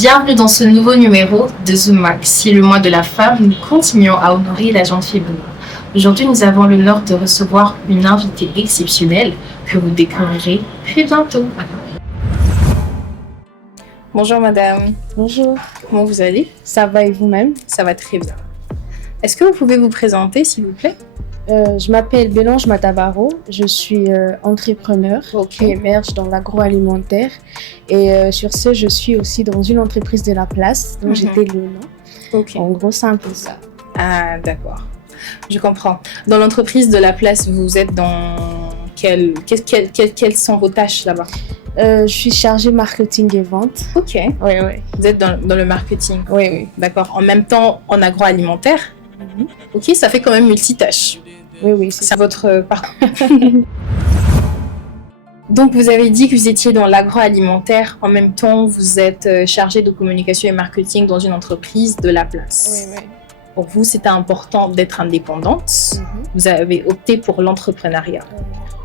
Bienvenue dans ce nouveau numéro de Zoom Max. Si le mois de la femme, nous continuons à honorer la gente féminine. Aujourd'hui, nous avons l'honneur de recevoir une invitée exceptionnelle que vous découvrirez très bientôt. Bonjour madame. Bonjour. Comment vous allez? Ça va et vous-même? Ça va très bien. Est-ce que vous pouvez vous présenter s'il vous plaît? Je m'appelle Bélange Matabaro, je suis entrepreneur qui émerge dans l'agroalimentaire et sur ce je suis aussi dans une entreprise de la place dont j'étais le nom. En gros c'est un peu ça. Ah d'accord, je comprends. Dans l'entreprise de la place, vous êtes dans quelles sont vos tâches là-bas? Je suis chargée marketing et vente. Ok. Oui. Vous êtes dans le marketing? Oui. D'accord. En même temps en agroalimentaire? Ok, ça fait quand même multitâche. Oui, c'est votre parcours. Donc, vous avez dit que vous étiez dans l'agroalimentaire. En même temps, vous êtes chargé de communication et marketing dans une entreprise de la place. Oui. Pour vous, c'était important d'être indépendante. Vous avez opté pour l'entrepreneuriat.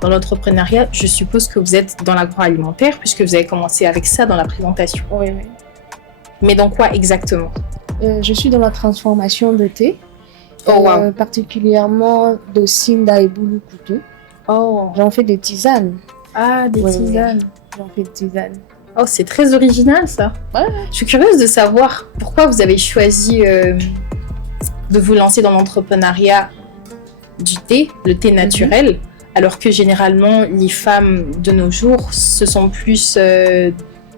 Dans l'entrepreneuriat, je suppose que vous êtes dans l'agroalimentaire puisque vous avez commencé avec ça dans la présentation. Oui. Mais dans quoi exactement? Je suis dans la transformation de thé. Particulièrement de Sinda et Boulou-Koutou. J'en fais des tisanes. Ah, des tisanes. J'en fais des tisanes. Oh, c'est très original ça. Ouais. Je suis curieuse de savoir pourquoi vous avez choisi de vous lancer dans l'entrepreneuriat du thé, le thé naturel, alors que généralement les femmes de nos jours, ce sont plus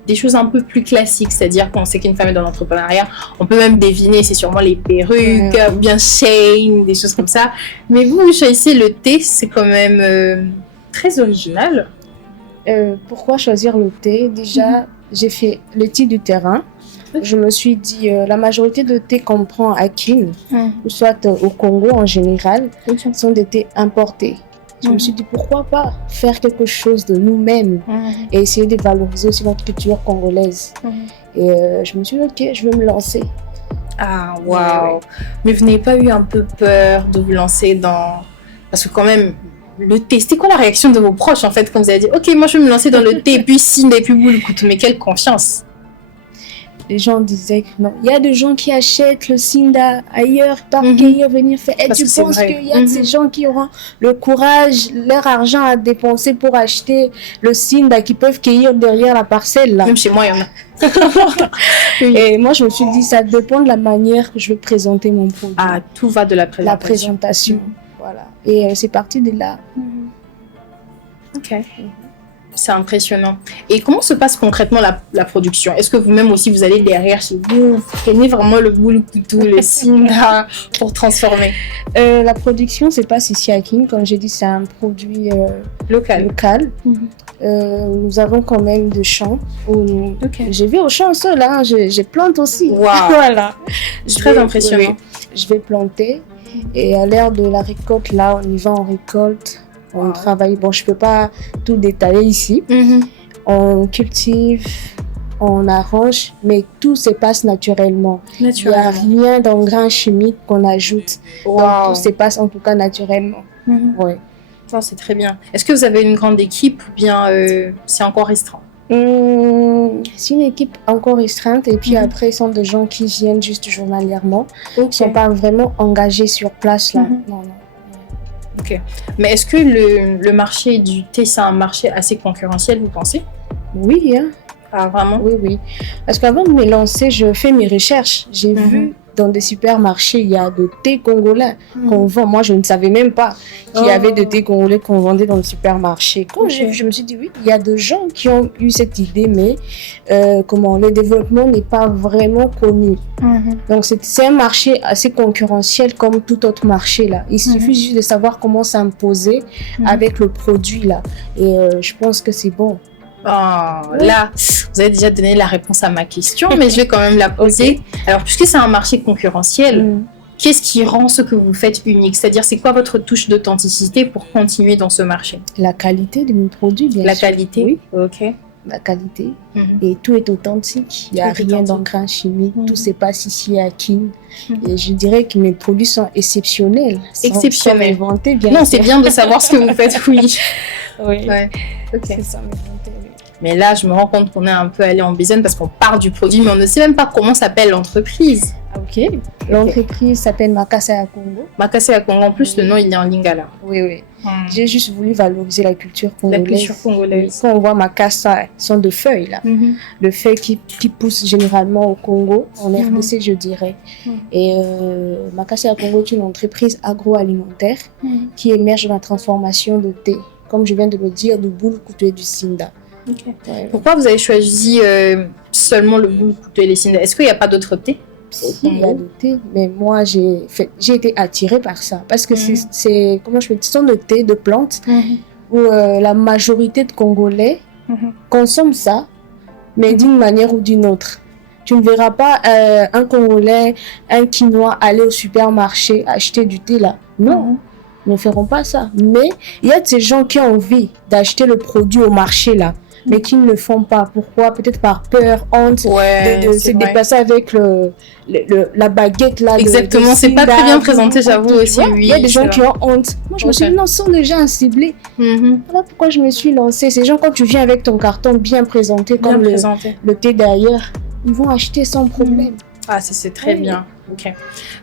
des choses un peu plus classiques, c'est-à-dire qu'on sait qu'une femme est dans l'entrepreneuriat, on peut même deviner, c'est sûrement les perruques, ou bien Shane, des choses comme ça. Mais vous choisissez le thé, c'est quand même très original. Pourquoi choisir le thé? Déjà, j'ai fait le thé du terrain. Je me suis dit, la majorité de thé qu'on prend à Kin, ou soit au Congo en général, sont des thés importés. Je me suis dit, pourquoi pas faire quelque chose de nous-mêmes et essayer de valoriser aussi notre culture congolaise. Et je me suis dit, ok, je vais me lancer. Ah, waouh! Mais vous n'avez pas eu un peu peur de vous lancer dans... Parce que quand même, le thé, c'était quoi la réaction de vos proches en fait quand vous avez dit, ok, moi je vais me lancer dans le thé, puis Sinda et puis Boulou-Koutou, mais quelle confiance! Les gens disaient que non. Il y a des gens qui achètent le Sinda ailleurs, par cueillir, venir faire. Et tu penses qu'il y a de ces gens qui auront le courage, leur argent à dépenser pour acheter le Sinda qui peuvent cueillir derrière la parcelle là. Même chez moi, il y en a. Et moi, je me suis dit, ça dépend de la manière que je vais présenter mon produit. Ah, tout va de la présentation. La présentation, voilà. Et c'est parti de là. Ok. C'est impressionnant. Et comment se passe concrètement la production? Est-ce que vous-même aussi, vous allez derrière chez vous, vous prenez vraiment le Boulou-Koutou, le Sinda pour transformer? La production se passe ici à Kin. Comme j'ai dit, c'est un produit local. Nous avons quand même des champs. Je vais au champ seul, hein. Je plante aussi. Wow. Voilà. C'est très impressionnant. Je vais planter. Et à l'ère de la récolte, là, on y va en récolte. On travaille, bon, je peux pas tout détailler ici. On cultive, on arrange, mais tout se passe naturellement. Il n'y a rien d'engrais chimique qu'on ajoute. Donc, tout se passe en tout cas naturellement. Ouais. Ça, c'est très bien. Est-ce que vous avez une grande équipe ou bien c'est encore restreint? C'est une équipe encore restreinte et puis après, ce sont des gens qui viennent juste journalièrement. Ils ne sont pas vraiment engagés sur place là. Non. Ok. Mais est-ce que le marché du thé, c'est un marché assez concurrentiel, vous pensez? Oui. Ah, vraiment? Oui. Parce qu'avant de me lancer, je fais mes recherches. J'ai vu dans des supermarchés, il y a de thé congolais qu'on vend. Moi, je ne savais même pas qu'il y avait de thé congolais qu'on vendait dans le supermarché. Quand j'ai vu, je me suis dit, oui, il y a des gens qui ont eu cette idée, mais le développement n'est pas vraiment connu. Donc, c'est un marché assez concurrentiel comme tout autre marché. Là. Il suffit juste de savoir comment s'imposer avec le produit. Là. Et je pense que c'est bon. Là, vous avez déjà donné la réponse à ma question, mais je vais quand même la poser. Alors, puisque c'est un marché concurrentiel, qu'est-ce qui rend ce que vous faites unique? C'est-à-dire, c'est quoi votre touche d'authenticité pour continuer dans ce marché? La qualité de mes produits, bien sûr. La qualité? Oui. Ok. La qualité. Et tout est authentique. Il n'y a rien d'engrais chimique. Tout se passe ici à Kin. Et je dirais que mes produits sont exceptionnels. Exceptionnels. Inventés, bien non, sûr. c'est bien de savoir ce que vous faites, oui. Oui. Ouais. Ok. C'est ça, inventé, oui. Mais là, je me rends compte qu'on est un peu allé en besogne parce qu'on part du produit, mais on ne sait même pas comment s'appelle l'entreprise. Ok. L'entreprise s'appelle Makasaya Congo. Makasaya Congo, en plus, le nom, il est en lingala. Oui, oui. J'ai juste voulu valoriser la culture congolaise. La culture congolaise. Quand on voit Makasa, ce sont de feuilles, là. De feuilles qui poussent généralement au Congo, en RDC, je dirais. Et Makasaya Congo est une entreprise agroalimentaire qui émerge de la transformation de thé. Comme je viens de le dire, du boule couteau et du sinda. Okay. Ouais. Pourquoi vous avez choisi seulement le boule couteau et les sinda? Est-ce qu'il n'y a pas d'autres thés? Si, il y a de thé, mais moi j'ai été attirée par ça parce que c'est comment je peux dire, ce sont de thé, de plantes où la majorité de Congolais consomment ça, mais d'une manière ou d'une autre. Tu ne verras pas un Congolais, un Quinois aller au supermarché acheter du thé là. Non, ils ne feront pas ça. Mais il y a de ces gens qui ont envie d'acheter le produit au marché là, mais qui ne le font pas. Pourquoi? Peut-être par peur, honte de se déplacer avec la baguette là. Exactement, c'est pas très bien présenté, j'avoue aussi. Oui, il y a des gens qui ont honte. Moi, je me suis dit, non, ce sont déjà un ciblé. Voilà pourquoi je me suis lancée. Ces gens, quand tu viens avec ton carton bien présenté, comme le thé derrière, ils vont acheter sans problème. Ah, c'est très bien. Ok.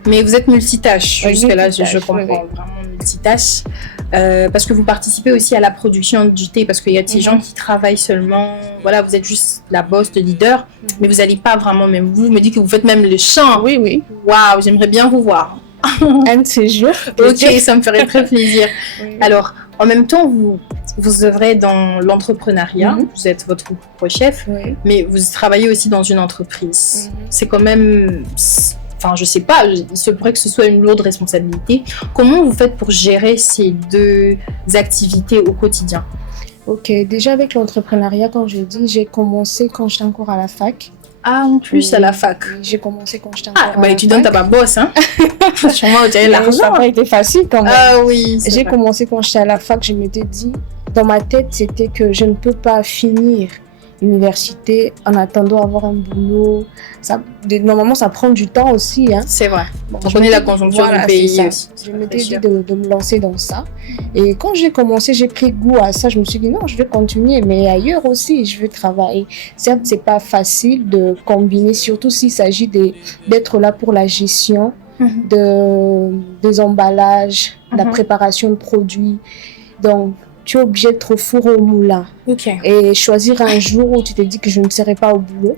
Mais vous êtes multitâche. Jusque-là, je comprends. Vraiment multitâche. Parce que vous participez aussi à la production du thé. Parce qu'il y a des gens qui travaillent seulement. Voilà, vous êtes juste la boss, le leader. Mais vous n'allez pas vraiment. Même vous me dites que vous faites même le chant. Oui, oui. Waouh, j'aimerais bien vous voir. Un de ces jours. Ok, ça me ferait très plaisir. Alors, en même temps, vous œuvrez dans l'entrepreneuriat. Vous êtes votre propre chef. Mais vous travaillez aussi dans une entreprise. C'est quand même... Enfin, je sais pas, il se pourrait que ce soit une lourde responsabilité. Comment vous faites pour gérer ces deux activités au quotidien? Ok, déjà avec l'entrepreneuriat, comme je dis, j'ai commencé quand j'étais encore à la fac. Ah, en plus, à la fac. J'ai commencé quand j'étais encore à la fac. Ah, bah étudiante, t'as pas boss, hein? Sûrement, tu avais l'argent. Ça n'a pas été facile quand même. Ah oui, j'ai commencé quand j'étais à la fac, je m'étais dit, dans ma tête, c'était que je ne peux pas finir l'université en attendant d'avoir un boulot. Normalement, ça prend du temps aussi. Hein. C'est vrai. On connaît la conjoncture du pays aussi. Je m'étais dit de me lancer dans ça. Et quand j'ai commencé, j'ai pris goût à ça. Je me suis dit, non, je vais continuer, mais ailleurs aussi, je vais travailler. Certes, c'est pas facile de combiner, surtout s'il s'agit d'être là pour la gestion des emballages, la préparation de produits. Donc, tu es obligé d'être au four au moulin. Et choisir un jour où tu te dis que je ne serai pas au boulot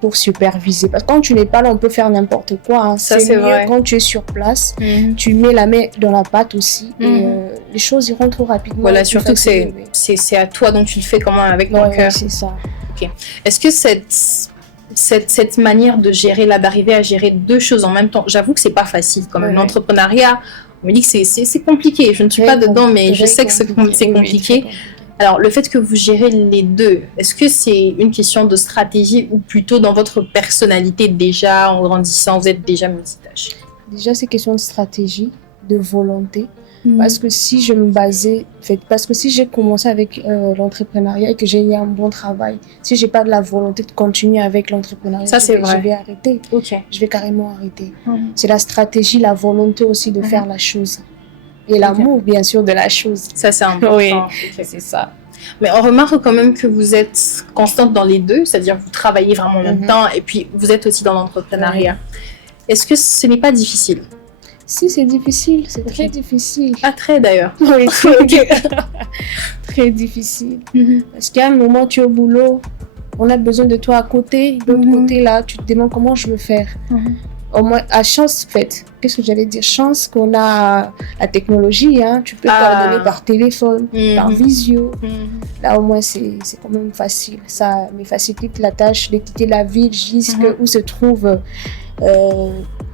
pour superviser. Parce que quand tu n'es pas là, on peut faire n'importe quoi. Hein. C'est mieux vrai. Quand tu es sur place, tu mets la main dans la pâte aussi et les choses iront trop rapidement. Voilà, surtout que c'est à toi, donc tu le fais quand même avec ton cœur. C'est ça. Est-ce que cette manière de gérer, là, d'arriver à gérer deux choses en même temps, j'avoue que c'est pas facile quand même. L'entrepreneuriat, on me dit que c'est compliqué. Je ne suis pas dedans, mais je sais que c'est compliqué. Alors, le fait que vous gérez les deux, est-ce que c'est une question de stratégie ou plutôt dans votre personnalité déjà, en grandissant, vous êtes déjà multitâche? Déjà, c'est question de stratégie, de volonté. Parce que si je me basais, parce que si j'ai commencé avec l'entrepreneuriat et que j'ai eu un bon travail, si j'ai pas de la volonté de continuer avec l'entrepreneuriat, je vais arrêter. Je vais carrément arrêter. C'est la stratégie, la volonté aussi de faire la chose. Et l'amour, bien sûr, de la chose. Ça, c'est important. Oui, c'est ça. Mais on remarque quand même que vous êtes constante dans les deux, c'est-à-dire vous travaillez vraiment en même temps et puis vous êtes aussi dans l'entrepreneuriat. Est-ce que ce n'est pas difficile? Si, c'est difficile, c'est très difficile. Ah, très d'ailleurs. Oui, très difficile. Parce qu'à un moment, tu es au boulot, on a besoin de toi à côté. De l'autre côté, là, tu te demandes comment je veux faire. Au moins, à chance faite, qu'est-ce que j'allais dire? Chance qu'on a la technologie, hein. Tu peux coordonner par téléphone, par visio. Là, au moins, c'est quand même facile. Ça me facilite la tâche de quitter la ville jusqu'où se trouve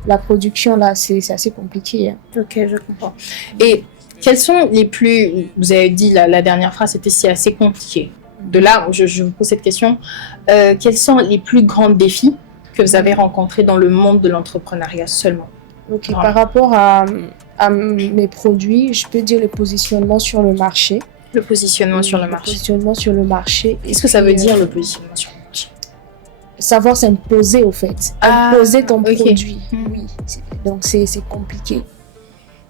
la production. Là, c'est assez compliqué. Hein. Ok, je comprends. Et quels sont les plus... Vous avez dit, la dernière phrase, c'était c'est assez compliqué. De là, je vous pose cette question. Quels sont les plus grands défis que vous avez rencontrés dans le monde de l'entrepreneuriat seulement? Par rapport à mes produits, je peux dire le positionnement sur le marché. Le positionnement sur le marché. Le positionnement sur le marché. Qu'est-ce que ça veut dire, le positionnement sur le marché? Savoir s'imposer, au fait. Imposer ton produit. Oui. Donc, c'est compliqué.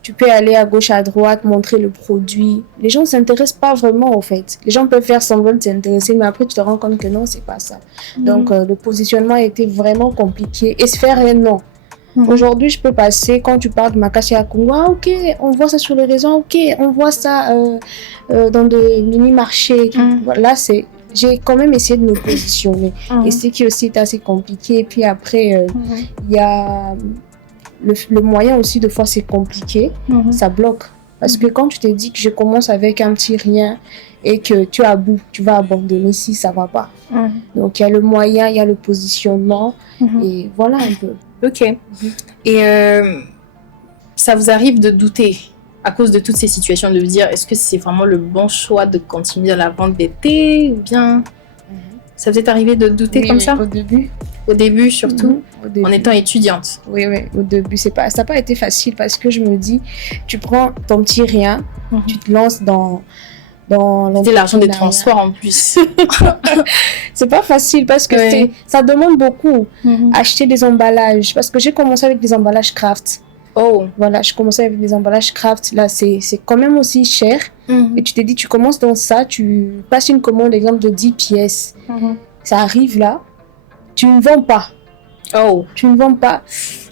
Tu peux aller à gauche, à droite, montrer le produit. Les gens ne s'intéressent pas vraiment, au fait. Les gens peuvent faire semblant de s'intéresser, mais après, tu te rends compte que non, c'est pas ça. Donc, le positionnement a été vraiment compliqué. Et se faire un nom. Aujourd'hui, je peux passer, quand tu parles de Makassi à Congo, ah, ok, on voit ça sur les réseaux, ok, on voit ça dans des mini-marchés. Là, j'ai quand même essayé de me positionner. Et ce qui aussi est assez compliqué. Et puis après, il y a le moyen aussi, de fois, c'est compliqué. Ça bloque. Parce que quand tu te dis que je commence avec un petit rien et que tu es à bout, tu vas abandonner si ça va pas. Donc, il y a le moyen, il y a le positionnement. Et voilà un peu. Ok. Et ça vous arrive de douter à cause de toutes ces situations, de vous dire est-ce que c'est vraiment le bon choix de continuer dans la vente d'été ou bien ça vous est arrivé de douter comme ça? Au début surtout, au début. En étant étudiante. Oui, au début, ça n'a pas été facile parce que je me dis, tu prends ton petit rien, tu te lances dans c'était l'argent des transports en plus. C'est pas facile parce que ça demande beaucoup. Acheter des emballages, parce que j'ai commencé avec des emballages craft. Voilà, je commençais avec des emballages craft. Là, c'est quand même aussi cher. Et tu te dis, tu commences dans ça, tu passes une commande, exemple, de 10 pièces. Ça arrive là, tu ne vends pas. Tu ne vends pas.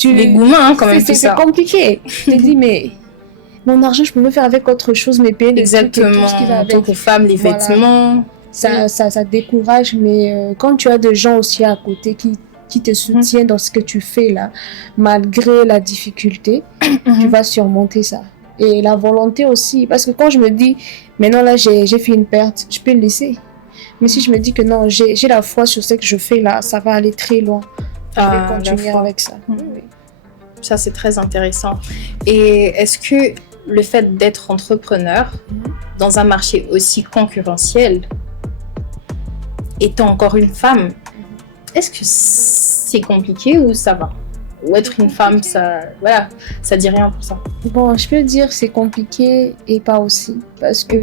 Les gourmands, quand même, c'est compliqué. Je te dis, mais mon argent, je peux me faire avec autre chose, mais payer les trucs et tout ce qui va avec. En tant que femme, les vêtements. Ça décourage, mais quand tu as des gens aussi à côté qui te soutiennent dans ce que tu fais là, malgré la difficulté, tu vas surmonter ça. Et la volonté aussi, parce que quand je me dis, maintenant là, j'ai fait une perte, je peux le laisser. Mais si je me dis que non, j'ai la foi sur ce que je fais là, ça va aller très loin. Je vais continuer avec ça. Ça, c'est très intéressant. Et est-ce que le fait d'être entrepreneur dans un marché aussi concurrentiel, étant encore une femme, est-ce que c'est compliqué ou ça va? Ou être une femme, ça dit rien pour ça? Bon, je peux dire c'est compliqué et pas aussi. Parce que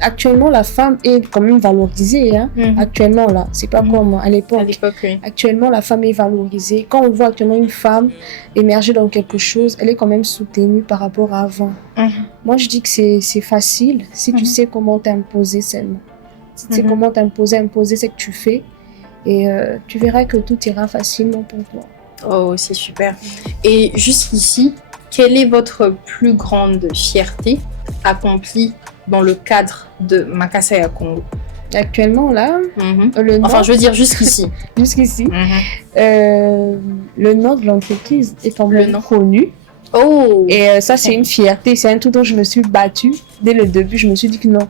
actuellement, la femme est quand même valorisée. Actuellement, là, c'est pas comme à l'époque. Oui. Actuellement, la femme est valorisée. Quand on voit actuellement une femme émerger dans quelque chose, elle est quand même soutenue par rapport à avant. Moi, je dis que c'est facile si tu sais comment t'imposer seulement. Si tu sais comment imposer ce que tu fais. Et tu verras que tout ira facilement pour toi. Oh, c'est super. Et jusqu'ici, quelle est votre plus grande fierté accomplie dans le cadre de Makassi à Congo? Actuellement, là, le nom... Enfin, je veux dire jusqu'ici. Jusqu'ici. Le nom de l'entreprise est en même connu. Et ça, c'est une fierté. C'est un truc dont je me suis battue. Dès le début, je me suis dit que non.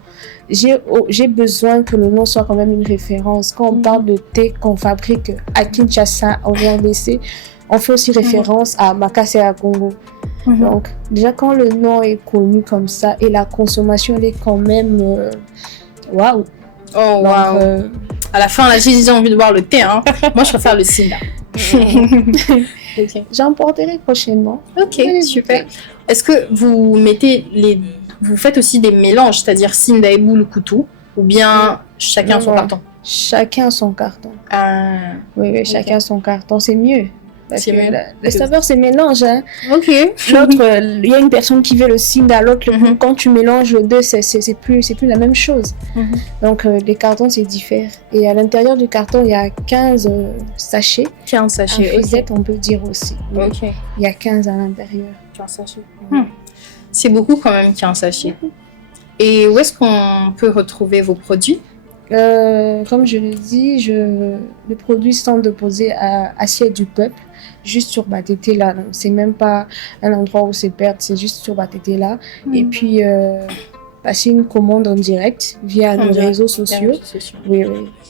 J'ai besoin que le nom soit quand même une référence. Quand on parle de thé qu'on fabrique à Kinshasa, en RDC, on fait aussi référence à Makassi à Congo. Donc, déjà, quand le nom est connu comme ça et la consommation, elle est quand même... waouh! À la fin, là, j'ai envie de boire le thé. Moi, je préfère le Sinda. J'emporterai prochainement. Ok, super. Est-ce que vous faites aussi des mélanges, c'est-à-dire Sinda et Boule Coutou, ou bien chacun son carton? Chacun son carton. Oui, chacun son carton, c'est mieux. Parce que les saveurs se mélangent. L'autre, il y a une personne qui veut le Sinda, l'autre le Boule. Quand tu mélanges les deux, c'est plus la même chose. Donc, les cartons, c'est différent. Et à l'intérieur du carton, il y a 15 sachets. 15 sachets. Fusette, on peut dire aussi. Il y a 15 à l'intérieur. 15 sachets. C'est beaucoup quand même, 15 sachets. Et où est-ce qu'on peut retrouver vos produits? Comme je l'ai dit, les produits sont déposés à Assiette du Peuple, juste sur Batete là. Donc, c'est même pas un endroit où c'est perdre, c'est juste sur Batete là. Et puis, passer une commande en direct via nos réseaux sociaux. Oui.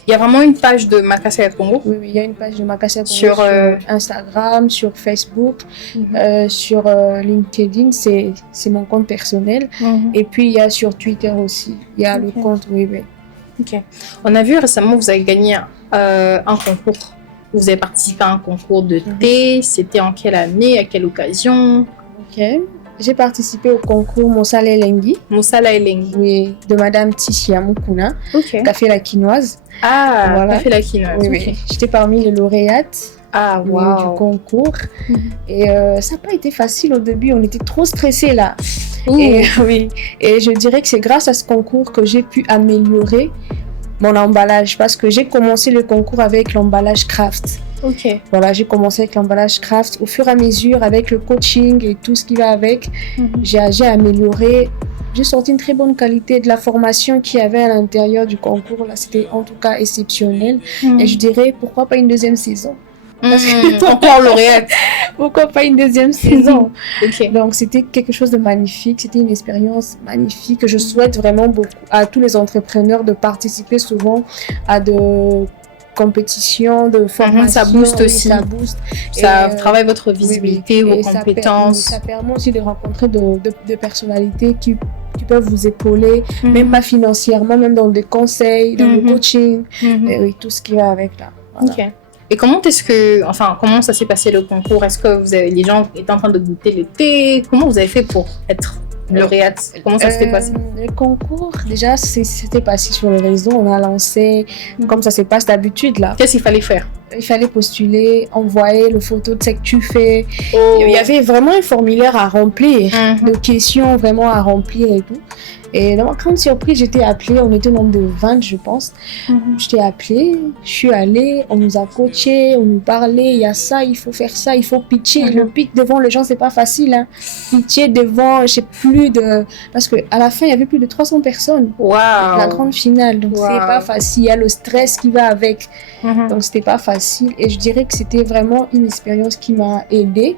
Il y a vraiment une page de Makassi à Congo? Oui, il y a une page de Makassi à Congo sur Instagram, sur Facebook, sur LinkedIn, c'est mon compte personnel. Et puis, il y a sur Twitter aussi. Il y a le compte, Ok. On a vu récemment, vous avez gagné un concours. Vous avez participé à un concours de thé. C'était en quelle année, à quelle occasion? J'ai participé au concours Mosala Elengi. Oui, de Madame Tishia Mukuna, Café La Quinoise. Café La Quinoise. Oui. J'étais parmi les lauréates. Ah, du wow. concours. Et ça n'a pas été facile au début, on était trop stressés là. Ouh. Et oui, et je dirais que c'est grâce à ce concours que j'ai pu améliorer mon emballage parce que j'ai commencé le concours avec l'emballage craft. Ok. Voilà, j'ai commencé avec l'emballage craft. Au fur et à mesure, avec le coaching et tout ce qui va avec, j'ai amélioré. J'ai sorti une très bonne qualité de la formation qu'il y avait à l'intérieur du concours. Là, c'était en tout cas exceptionnel. Et je dirais, pourquoi pas une deuxième saison? Encore lauréate. Pourquoi pas une deuxième saison? Ok. Donc, c'était quelque chose de magnifique. C'était une expérience magnifique. Je souhaite vraiment beaucoup à tous les entrepreneurs de participer souvent à de compétitions, de formations. Ça booste aussi. Ça booste. Ça travaille votre visibilité, vos compétences. Ça permet aussi de rencontrer de personnalités qui peuvent vous épauler, même pas financièrement, même dans des conseils, dans le coaching, et oui, tout ce qui va avec là. Voilà. Ok. Et comment ça s'est passé le concours? Est-ce que les gens étaient en train de goûter le thé? Comment vous avez fait pour être lauréate? Comment ça s'était passé? Le concours, déjà, c'était passé sur le réseau. On a lancé, comme ça se passe d'habitude là. Qu'est-ce qu'il fallait faire? Il fallait postuler, envoyer le photo de ce que tu fais. Oh. Il y avait vraiment un formulaire à remplir, de questions vraiment à remplir et tout. Et dans ma grande surprise, j'étais appelée, on était au nombre de 20, je pense. J'étais appelée, je suis allée, on nous a coachés, on nous parlait, il y a ça, il faut faire ça, il faut pitcher. Le pitch devant les gens, c'est pas facile. Hein. Pitcher devant, je sais plus de... Parce qu'à la fin, il y avait plus de 300 personnes. Wow. La grande finale, donc c'est pas facile. Il y a le stress qui va avec. Donc c'était pas facile. Et je dirais que c'était vraiment une expérience qui m'a aidée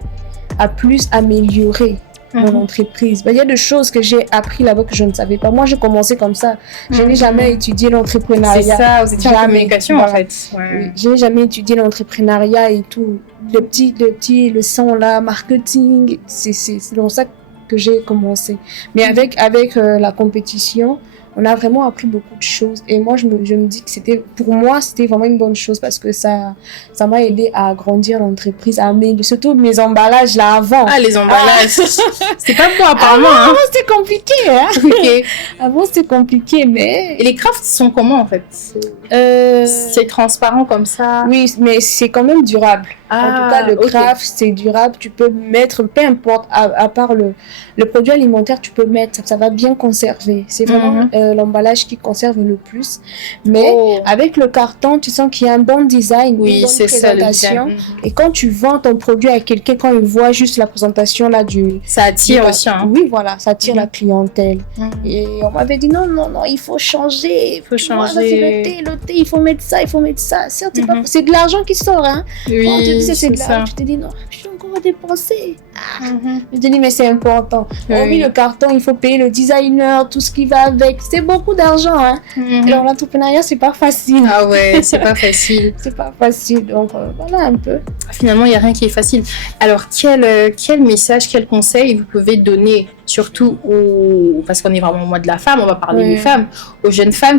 à plus améliorer mon entreprise. Il y a des choses que j'ai appris là-bas que je ne savais pas. Moi, j'ai commencé comme ça. Je n'ai jamais étudié l'entrepreneuriat. C'est ça, vous étiez en communication en fait. Ouais. Oui, je n'ai jamais étudié l'entrepreneuriat et tout. Le petit leçon là, marketing, c'est dans ça que j'ai commencé. Mais avec la compétition, on a vraiment appris beaucoup de choses. Et moi, je me dis que pour moi, c'était vraiment une bonne chose parce que ça m'a aidé à agrandir l'entreprise, à améliorer, surtout mes emballages là avant. Ah, les emballages. C'est pas pour apparemment. Avant, c'était compliqué. Hein? Ok. Avant, c'était compliqué, mais... Et les crafts sont comment en fait? C'est transparent comme ça? Oui, mais c'est quand même durable. En tout cas, le craft, c'est durable. Tu peux mettre, peu importe, à part le produit alimentaire, tu peux mettre, ça va bien conserver. C'est vraiment l'emballage qui conserve le plus. Mais avec le carton, tu sens qu'il y a un bon design, une bonne présentation. Et quand tu vends ton produit à quelqu'un, quand il voit juste la présentation là ça attire aussi. Hein. Oui, voilà, ça attire la clientèle. Et on m'avait dit non, il faut changer. Il faut changer. Le thé, il faut mettre ça, Certes, c'est de l'argent qui sort, hein. Oui. C'est là, tu te dis non, je suis encore à dépenser. Je te dis mais c'est important. Hormis le carton, il faut payer le designer, tout ce qui va avec. C'est beaucoup d'argent. Hein. Alors l'entrepreneuriat, c'est pas facile. Ah ouais, c'est pas facile. C'est pas facile. Donc voilà un peu. Finalement, il n'y a rien qui est facile. Alors quel message, quel conseil vous pouvez donner, surtout parce qu'on est vraiment au mois de la femme, on va parler des femmes, aux jeunes femmes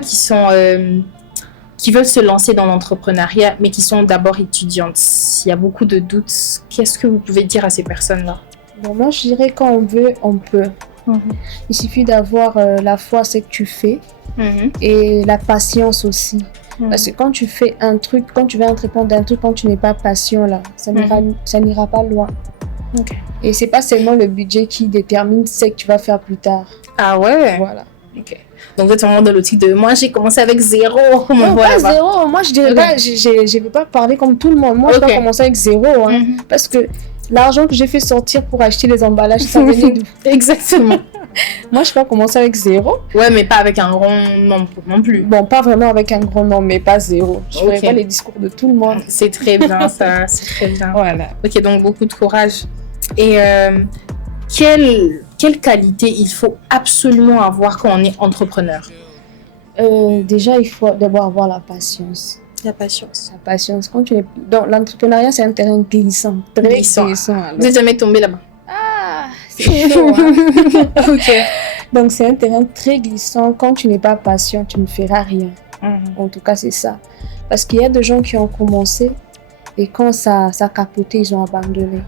qui veulent se lancer dans l'entrepreneuriat, mais qui sont d'abord étudiantes. S'il y a beaucoup de doutes, qu'est-ce que vous pouvez dire à ces personnes-là? Bon, moi, je dirais quand on veut, on peut. Il suffit d'avoir la foi à ce que tu fais et la patience aussi. Parce que quand tu fais un truc, quand tu veux entreprendre un truc, quand tu n'es pas patient, là, ça n'ira pas loin. Et c'est pas seulement le budget qui détermine ce que tu vas faire plus tard. Ah ouais? Voilà. Donc vous êtes vraiment dans l'outil de moi j'ai commencé avec zéro. Non, pas zéro. Moi je dirais pas, je vais pas parler comme tout le monde. Moi je vais pas commencer avec zéro. Hein, parce que l'argent que j'ai fait sortir pour acheter les emballages, ça venait d'où? Exactement. Moi je vais pas commencer avec zéro. Ouais, mais pas avec un grand nombre non plus. Bon, pas vraiment avec un grand nombre, mais pas zéro. Je ferai pas les discours de tout le monde. C'est très bien ça, c'est très bien. Voilà. Ok, donc beaucoup de courage. Et quelle qualité il faut absolument avoir quand on est entrepreneur? Déjà, il faut d'abord avoir la patience. La patience. La patience. Quand tu es dans l'entrepreneuriat, c'est un terrain glissant, très glissant. Vous n'êtes jamais tombé là-bas? Ah, c'est chaud. Hein? Ok. Donc c'est un terrain très glissant. Quand tu n'es pas patient, tu ne feras rien. En tout cas, c'est ça. Parce qu'il y a des gens qui ont commencé. Et quand ça a capoté, ils ont abandonné.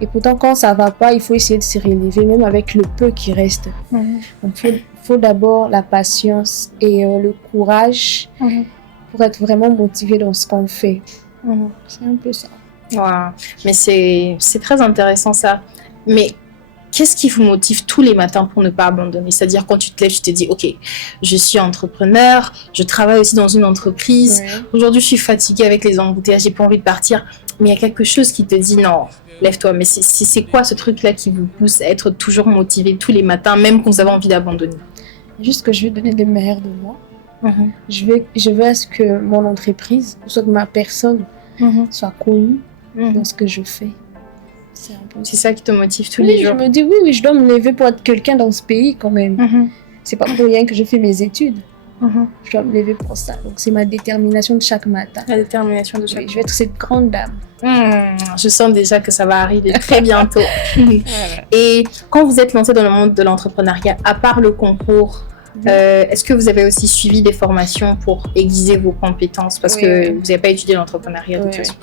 Et pourtant, quand ça ne va pas, il faut essayer de se relever, même avec le peu qui reste. Donc, il faut d'abord la patience et le courage pour être vraiment motivé dans ce qu'on fait. C'est un peu ça. Wow. Mais c'est très intéressant ça. Mais qu'est-ce qui vous motive tous les matins pour ne pas abandonner? C'est-à-dire quand tu te lèves, tu te dis, ok, je suis entrepreneur, je travaille aussi dans une entreprise. Ouais. Aujourd'hui, je suis fatiguée avec les embouteillages, j'ai pas envie de partir. Mais il y a quelque chose qui te dit, non, lève-toi. Mais c'est quoi ce truc-là qui vous pousse à être toujours motivé tous les matins, même quand vous avez envie d'abandonner? Juste que je vais donner le meilleur de moi. Mhm. Je veux à ce que mon entreprise, ou soit que ma personne, soit connue dans ce que je fais. C'est un peu C'est ça qui te motive tous les je jours. me dis, oui, je dois me lever pour être quelqu'un dans ce pays quand même. C'est pas pour rien que je fais mes études. Je dois me lever pour ça. Donc, c'est ma détermination de chaque matin. La détermination de chaque Oui, je vais être cette grande dame. Je sens déjà que ça va arriver très bientôt. Et quand vous êtes lancé dans le monde de l'entrepreneuriat, à part le concours, est-ce que vous avez aussi suivi des formations pour aiguiser vos compétences? Parce que vous n'avez pas étudié l'entrepreneuriat de toute façon.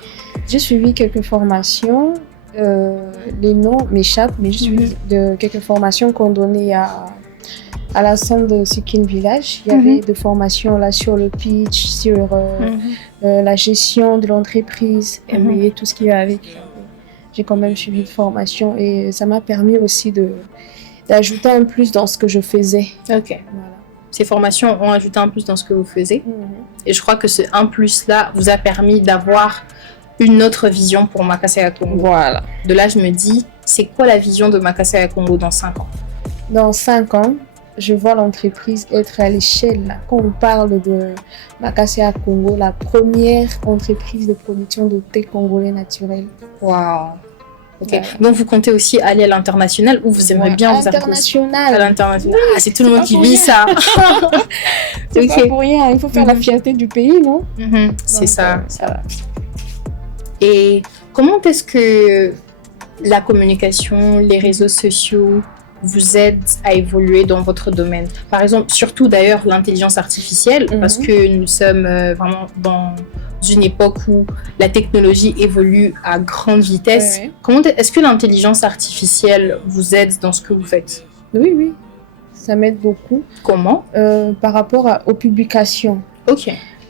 J'ai suivi quelques formations. Les noms m'échappent, mais j'ai suivi quelques formations qu'on donnait à la salle de Sikin Village. Il y avait des formations là sur le pitch, sur la gestion de l'entreprise, et tout ce qui va avec. J'ai quand même suivi de formation et ça m'a permis aussi d'ajouter un plus dans ce que je faisais. Ok. Voilà. Ces formations ont ajouté un plus dans ce que vous faisiez. Et je crois que ce un plus-là vous a permis d'avoir une autre vision pour Makasaya Congo. Voilà. De là, je me dis, c'est quoi la vision de Makasaya Congo dans 5 ans? Dans 5 ans, je vois l'entreprise être à l'échelle. Là. Quand on parle de Makasaya Congo, la première entreprise de production de thé congolais naturel. Waouh. Okay. Donc vous comptez aussi aller à l'international ou vous aimeriez bien vous arrêter à l'international? Ah, c'est tout le monde qui vit ça. C'est pas pour rien, il faut faire la fierté du pays, non? C'est ça. Et comment est-ce que la communication, les réseaux sociaux vous aident à évoluer dans votre domaine? Par exemple, surtout d'ailleurs l'intelligence artificielle, parce que nous sommes vraiment dans une époque où la technologie évolue à grande vitesse. Comment est-ce que l'intelligence artificielle vous aide dans ce que vous faites? Oui, ça m'aide beaucoup. Comment? Par rapport aux publications. Ok.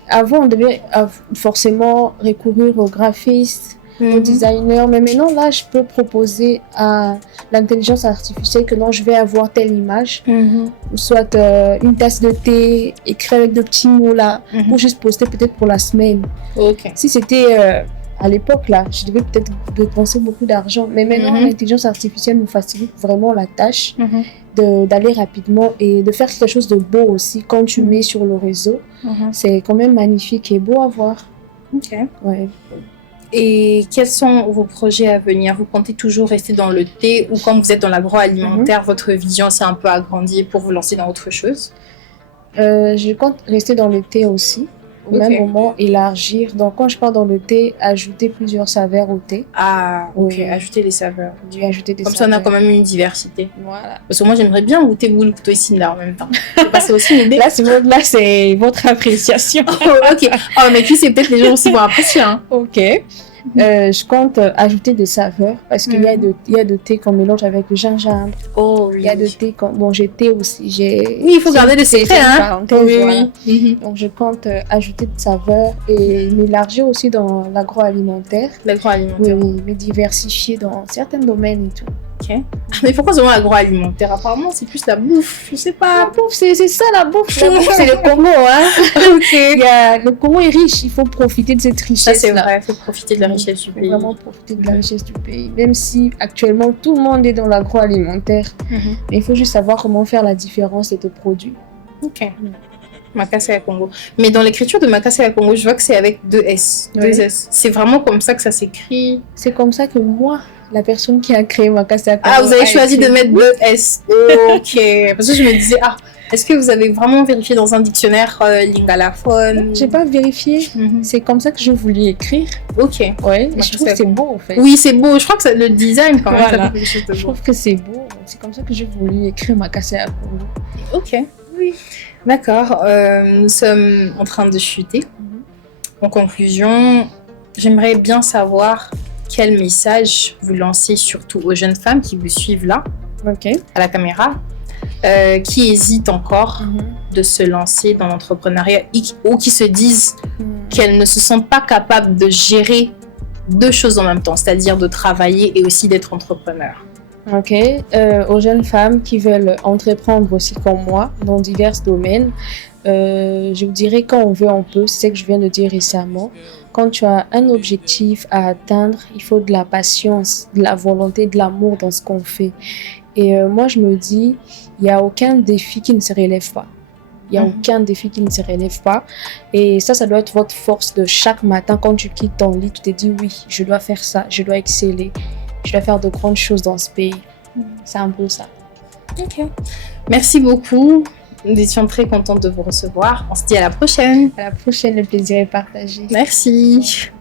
Avant, on devait forcément recourir aux graphistes, aux designers, mais maintenant, là, je peux proposer à l'intelligence artificielle que non, je vais avoir telle image, ou soit une tasse de thé, écrire avec de petits mots là, pour juste poster peut-être pour la semaine. Ok. Si c'était à l'époque, là, je devais peut-être dépenser beaucoup d'argent, mais maintenant, l'intelligence artificielle nous facilite vraiment la tâche d'aller rapidement et de faire quelque chose de beau aussi quand tu mets sur le réseau. C'est quand même magnifique et beau à voir. Ok. Ouais. Et quels sont vos projets à venir? Vous comptez toujours rester dans le thé ou quand vous êtes dans l'agroalimentaire, votre vision s'est un peu agrandie pour vous lancer dans autre chose? Je compte rester dans le thé aussi. Au même moment, élargir. Donc, quand je pars dans le thé, ajouter plusieurs saveurs au thé. Ah, ok. Ajouter les saveurs. Oui, ajouter des Comme saveurs. ça, on a quand même une diversité. Voilà. Parce que moi, j'aimerais bien goûter Goulou Ici là en même temps. C'est aussi une idée. Là, c'est votre appréciation. Ok. Oh, mais puis, c'est peut-être les gens aussi vont apprécier. Hein. Ok. Je compte ajouter des saveurs parce qu'il y a de thé qu'on mélange avec le gingembre. Oh oui. Il y a de thé bon, j'ai thé aussi. Oui, il faut garder des secrets, hein. Oui. Donc je compte ajouter des saveurs et m'élargir aussi dans l'agroalimentaire. L'agroalimentaire. Oui, me diversifier dans certains domaines et tout. Ok. Mais pourquoi seulement l'agroalimentaire? Apparemment, c'est plus la bouffe. Je sais pas. La bouffe, c'est ça la bouffe. La bouffe, c'est le Congo, hein. Ok. Le Congo est riche. Il faut profiter de cette richesse. Ça, c'est vrai. Il faut profiter de la richesse du pays. Vraiment profiter de la richesse du pays. Même si actuellement, tout le monde est dans l'agroalimentaire. Mais il faut juste savoir comment faire la différence et te produire. Ok. Makasaya Congo. Mais dans l'écriture de Makasaya Congo, je vois que c'est avec 2 S. 2 S. C'est vraiment comme ça que ça s'écrit. C'est comme ça que moi, la personne qui a créé Makasaya Congo. Ah, vous avez choisi de mettre 2 S. Ok. Parce que je me disais, est-ce que vous avez vraiment vérifié dans un dictionnaire lingalaphone? J'ai pas vérifié. C'est comme ça que je voulais écrire. Ok. Ouais. Je trouve que c'est beau en fait. Oui, c'est beau. Je crois que le design quand même. Voilà. Je trouve que c'est beau. C'est comme ça que je voulais écrire Makasaya Congo. Ok. Oui. D'accord. Nous sommes en train de chuter. En conclusion, j'aimerais bien savoir quel message vous lancez surtout aux jeunes femmes qui vous suivent là, à la caméra, qui hésitent encore de se lancer dans l'entrepreneuriat ou qui se disent qu'elles ne se sentent pas capables de gérer deux choses en même temps, c'est-à-dire de travailler et aussi d'être entrepreneur? Ok, aux jeunes femmes qui veulent entreprendre aussi comme moi dans divers domaines, je vous dirais quand on veut, on peut. C'est ce que je viens de dire récemment. Quand tu as un objectif à atteindre, il faut de la patience, de la volonté, de l'amour dans ce qu'on fait. Et moi, je me dis, il n'y a aucun défi qui ne se relève pas. Il n'y a aucun défi qui ne se relève pas. Et ça doit être votre force de chaque matin. Quand tu quittes ton lit, tu te dis, oui, je dois faire ça, je dois exceller, je dois faire de grandes choses dans ce pays. C'est un peu ça. Ok. Merci beaucoup. Nous étions très contentes de vous recevoir. On se dit à la prochaine. À la prochaine, le plaisir est partagé. Merci.